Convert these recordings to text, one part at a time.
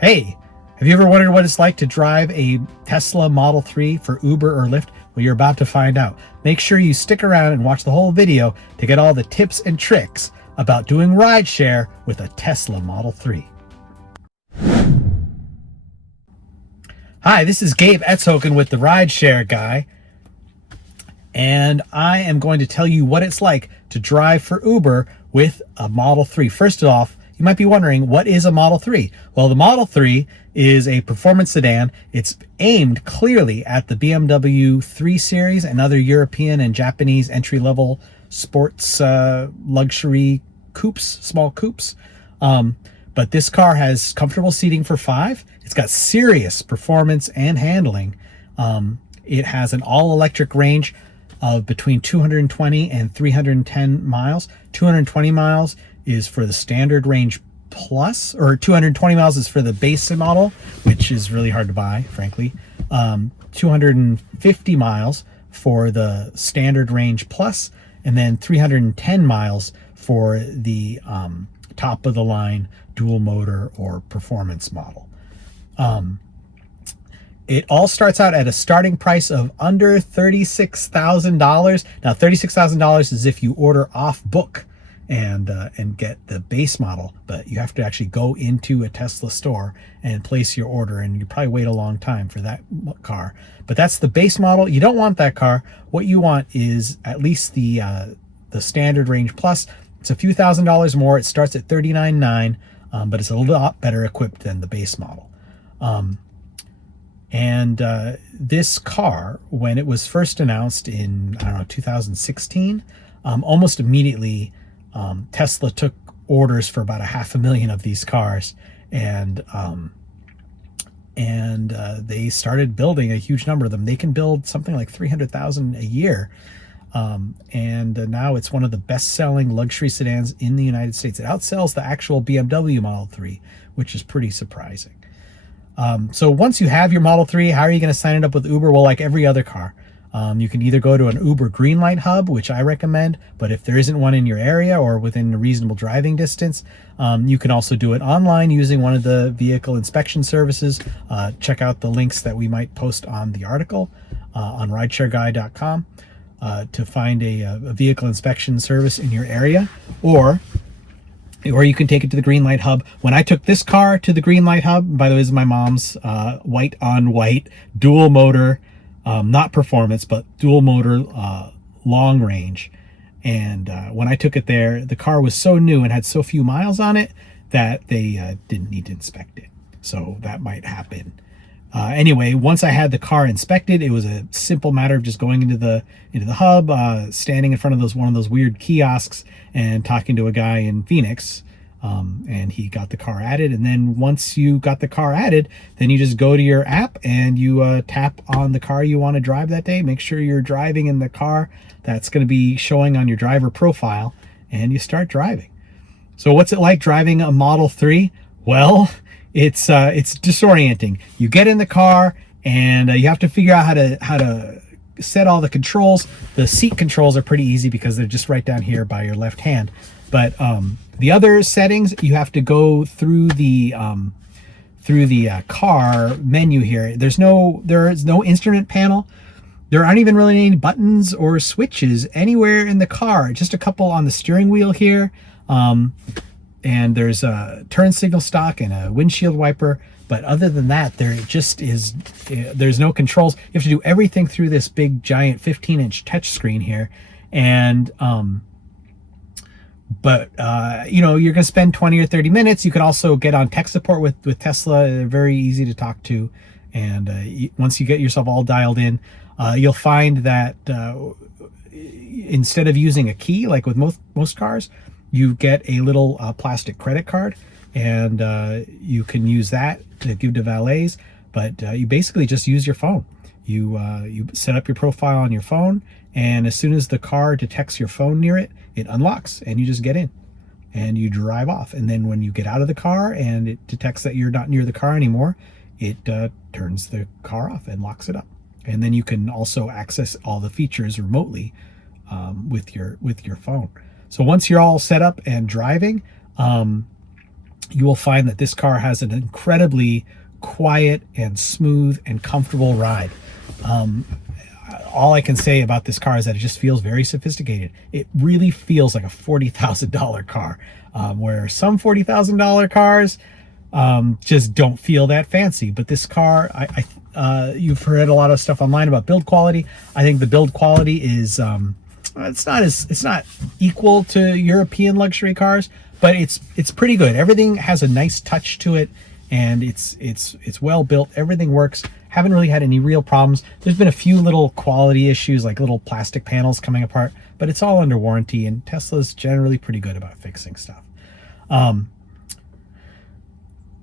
Hey, have you ever wondered what it's like to drive a Tesla Model 3 for Uber or Lyft? Well, you're about to find out. Make sure you stick around and watch the whole video to get all the tips and tricks about doing rideshare with a Tesla Model 3. Hi, this is Gabe Etzhoken with the Rideshare Guy, and I am going to tell you what it's like to drive for Uber with a Model 3. First off, you might be wondering, what is a Model 3? Well, the Model 3 is a performance sedan. It's aimed clearly at the BMW 3 Series and other European and Japanese entry-level sports luxury coupes, small coupes. But this car has comfortable seating for 5. It's got serious performance and handling. It has an all-electric range of between 220 and 310 miles. 220 miles is for the standard range plus, or 220 miles is for the base model, which is really hard to buy, frankly. 250 miles for the standard range plus, and then 310 miles for the top of the line dual motor or performance model. It all starts out at a starting price of under $36,000. Now, $36,000 is if you order off book and get the base model, but you have to actually go into a Tesla store and place your order, and you probably wait a long time for that car. But that's the base model. You don't want that car. What you want is at least the standard range plus. It's a few $1,000s more. It starts at $39,900, but it's a lot better equipped than the base model. This car, when it was first announced in, 2016, almost immediately Tesla took orders for about 500,000 of these cars, and they started building a huge number of them. They can build something like 300,000 a year. Now it's one of the best-selling luxury sedans in the United States. It outsells the actual BMW Model 3, which is pretty surprising. So once you have your Model 3, how are you going to sign it up with Uber? Well, like every other car, you can either go to an Uber Greenlight hub, which I recommend, but if there isn't one in your area or within a reasonable driving distance, you can also do it online using one of the vehicle inspection services. Check out the links that we might post on the article on rideshareguy.com to find a vehicle inspection service in your area, or you can take it to the Greenlight hub. When I took this car to the Greenlight hub, by the way, this is my mom's white on white dual motor, not performance, but dual motor long range. And when I took it there, the car was so new and had so few miles on it that they didn't need to inspect it. So that might happen. Anyway, once I had the car inspected, it was a simple matter of just going into the hub, standing in front of one of those weird kiosks and talking to a guy in Phoenix, and he got the car added. And then once you got the car added, then you just go to your app and you tap on the car you want to drive that day. Make sure you're driving in the car that's going to be showing on your driver profile, and you start driving. So what's it like driving a Model 3? Well, it's disorienting. You get in the car and you have to figure out how to set all the controls. The seat controls are pretty easy because they're just right down here by your left hand. But the other settings, you have to go through the car menu here. There is no instrument panel. There aren't even really any buttons or switches anywhere in the car. Just a couple on the steering wheel here. And there's a turn signal stock and a windshield wiper, but other than that, there's no controls. You have to do everything through this big giant 15-inch touch screen here. And you're gonna spend 20 or 30 minutes. You can also get on tech support with Tesla. They're very easy to talk to, and once you get yourself all dialed in, you'll find that instead of using a key like with most cars, you get a little plastic credit card, and you can use that to give to valets, but you basically just use your phone. You set up your profile on your phone, and as soon as the car detects your phone near it, it unlocks, and you just get in and you drive off. And then when you get out of the car and it detects that you're not near the car anymore, it turns the car off and locks it up. And then you can also access all the features remotely with your phone. So once you're all set up and driving, you will find that this car has an incredibly quiet and smooth and comfortable ride. All I can say about this car is that it just feels very sophisticated. It really feels like a $40,000 car, where some $40,000 cars just don't feel that fancy. But this car, you've heard a lot of stuff online about build quality. I think the build quality is it's not equal to European luxury cars, but it's pretty good. Everything has a nice touch to it, and it's well built. Everything works. Haven't really had any real problems. There's been a few little quality issues, like little plastic panels coming apart, but it's all under warranty, and Tesla's generally pretty good about fixing stuff.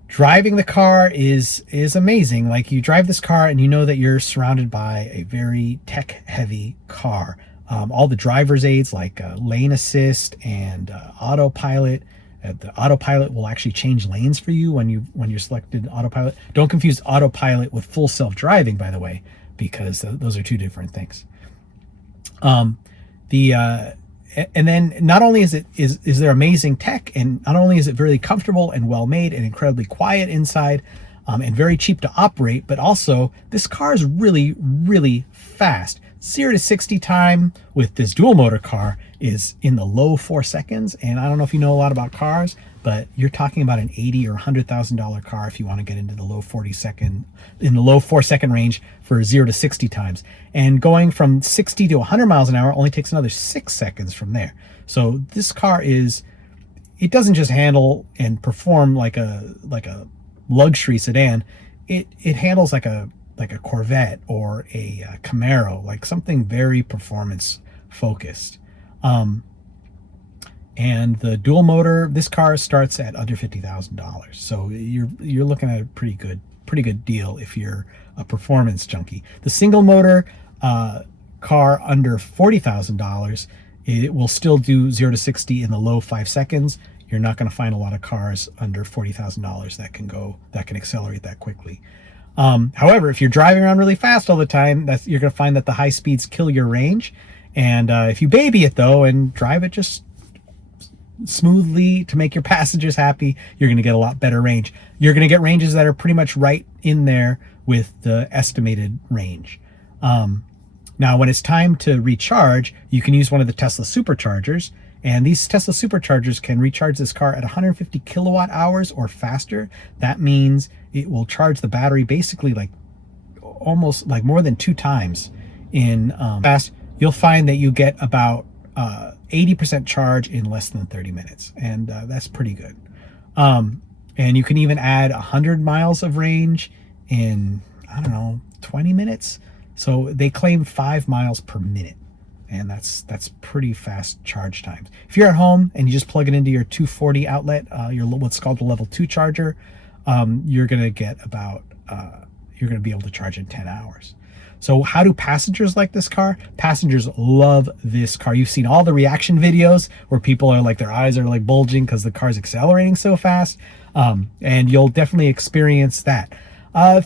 Driving the car is amazing. Like, you drive this car and you know that you're surrounded by a very tech heavy car. All the driver's aids like lane assist and autopilot. The autopilot will actually change lanes for you when you're selected autopilot. Don't confuse autopilot with full self-driving, by the way, because those are two different things. And then not only is there amazing tech, and not only is it very comfortable and well made and incredibly quiet inside, and very cheap to operate, but also this car is really, really fast. 0 to 60 time with this dual motor car is in the low 4 seconds. And I don't know if you know a lot about cars, but you're talking about an $80,000 or $100,000 car if you want to get into the low 4 second range for 0 to 60 times. And going from 60 to 100 miles an hour only takes another 6 seconds from there. So this car it doesn't just handle and perform like a luxury sedan. It handles like a Corvette or a Camaro, like something very performance focused. And the dual motor, this car starts at under $50,000. So you're looking at a pretty good deal if you're a performance junkie. The single motor car under $40,000, it will still do 0 to 60 in the low 5 seconds. You're not going to find a lot of cars under $40,000 that can accelerate that quickly. However, if you're driving around really fast all the time, you're going to find that the high speeds kill your range. And if you baby it, though, and drive it just smoothly to make your passengers happy, you're going to get a lot better range. You're going to get ranges that are pretty much right in there with the estimated range. Now, when it's time to recharge, you can use one of the Tesla superchargers. And these Tesla superchargers can recharge this car at 150 kilowatt hours or faster. That means it will charge the battery basically almost more than 2 times in fast. You'll find that you get about 80% charge in less than 30 minutes. And that's pretty good. And you can even add 100 miles of range in, 20 minutes. So they claim 5 miles per minute. And that's pretty fast charge times. If you're at home and you just plug it into your 240 outlet, your what's called the level 2 charger, you're gonna get you're gonna be able to charge in 10 hours. So how do passengers like this car? Passengers love this car. You've seen all the reaction videos where people are their eyes are bulging because the car's accelerating so fast, and you'll definitely experience that.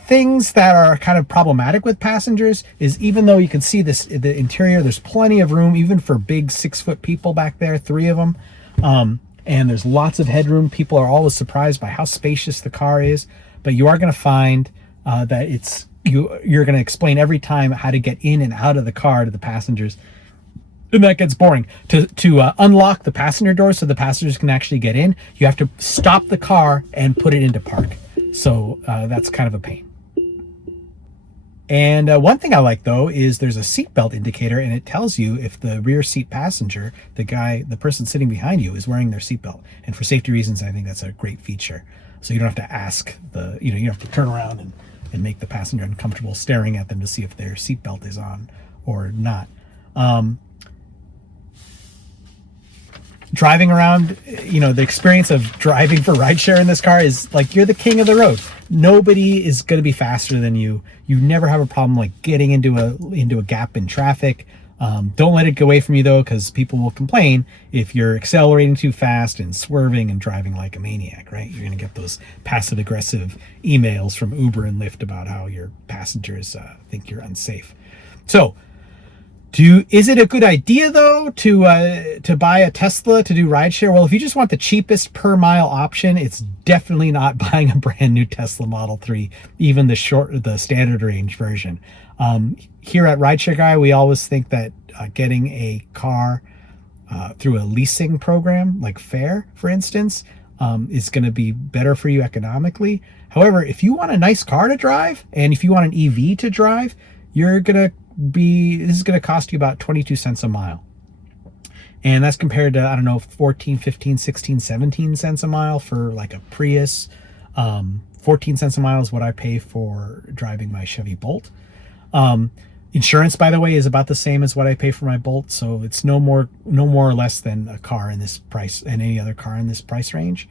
Things that are kind of problematic with passengers is, even though you can see the interior, there's plenty of room, even for big 6-foot people back there, 3 of them. And there's lots of headroom. People are always surprised by how spacious the car is, but you are going to find that you're going to explain every time how to get in and out of the car to the passengers. And that gets boring. To unlock the passenger door so the passengers can actually get in, you have to stop the car and put it into park. So that's kind of a pain. And one thing I like, though, is there's a seatbelt indicator, and it tells you if the rear seat passenger, the person sitting behind you, is wearing their seatbelt. And for safety reasons, I think that's a great feature. So you don't have to ask you don't have to turn around and make the passenger uncomfortable staring at them to see if their seatbelt is on or not. Driving around, the experience of driving for rideshare in this car is you're the king of the road. Nobody is going to be faster than you. You never have a problem getting into a gap in traffic. Don't let it get away from you, though, because people will complain if you're accelerating too fast and swerving and driving like a maniac, right? You're going to get those passive aggressive emails from Uber and Lyft about how your passengers think you're unsafe. So Is it a good idea though to buy a Tesla to do rideshare? Well, if you just want the cheapest per mile option, it's definitely not buying a brand new Tesla Model 3, even the standard range version. Here at Rideshare Guy, we always think that getting a car through a leasing program like Fair, for instance, is going to be better for you economically. However, if you want a nice car to drive and if you want an EV to drive, this is going to cost you about 22 cents a mile. And that's compared to, I don't know, 14, 15, 16, 17 cents a mile for like a Prius. 14 cents a mile is what I pay for driving my Chevy Bolt. Insurance, by the way, is about the same as what I pay for my Bolt, so it's no more or less than a car in this price and any other car in this price range.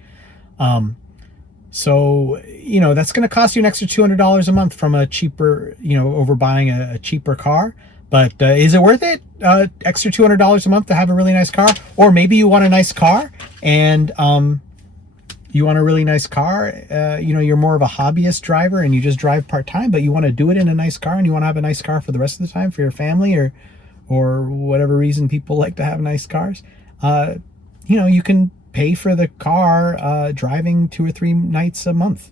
So that's going to cost you an extra $200 a month from a cheaper, over buying a cheaper car. But is it worth it? Extra $200 a month to have a really nice car, or maybe you want a nice car and you want a really nice car, you're more of a hobbyist driver and you just drive part-time, but you want to do it in a nice car and you want to have a nice car for the rest of the time for your family or whatever reason people like to have nice cars. You can pay for the car driving 2 or 3 nights a month.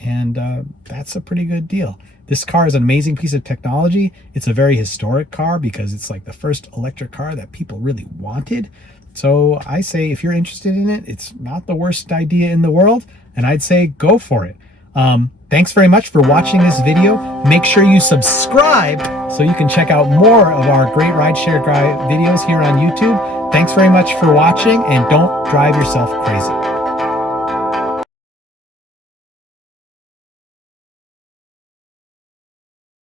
And that's a pretty good deal. This car is an amazing piece of technology. It's a very historic car because it's like the first electric car that people really wanted. So I say if you're interested in it, it's not the worst idea in the world, and I'd say go for it. Thanks very much for watching this video. Make sure you subscribe so you can check out more of our great Rideshare Guy videos here on YouTube. Thanks very much for watching, and don't drive yourself crazy.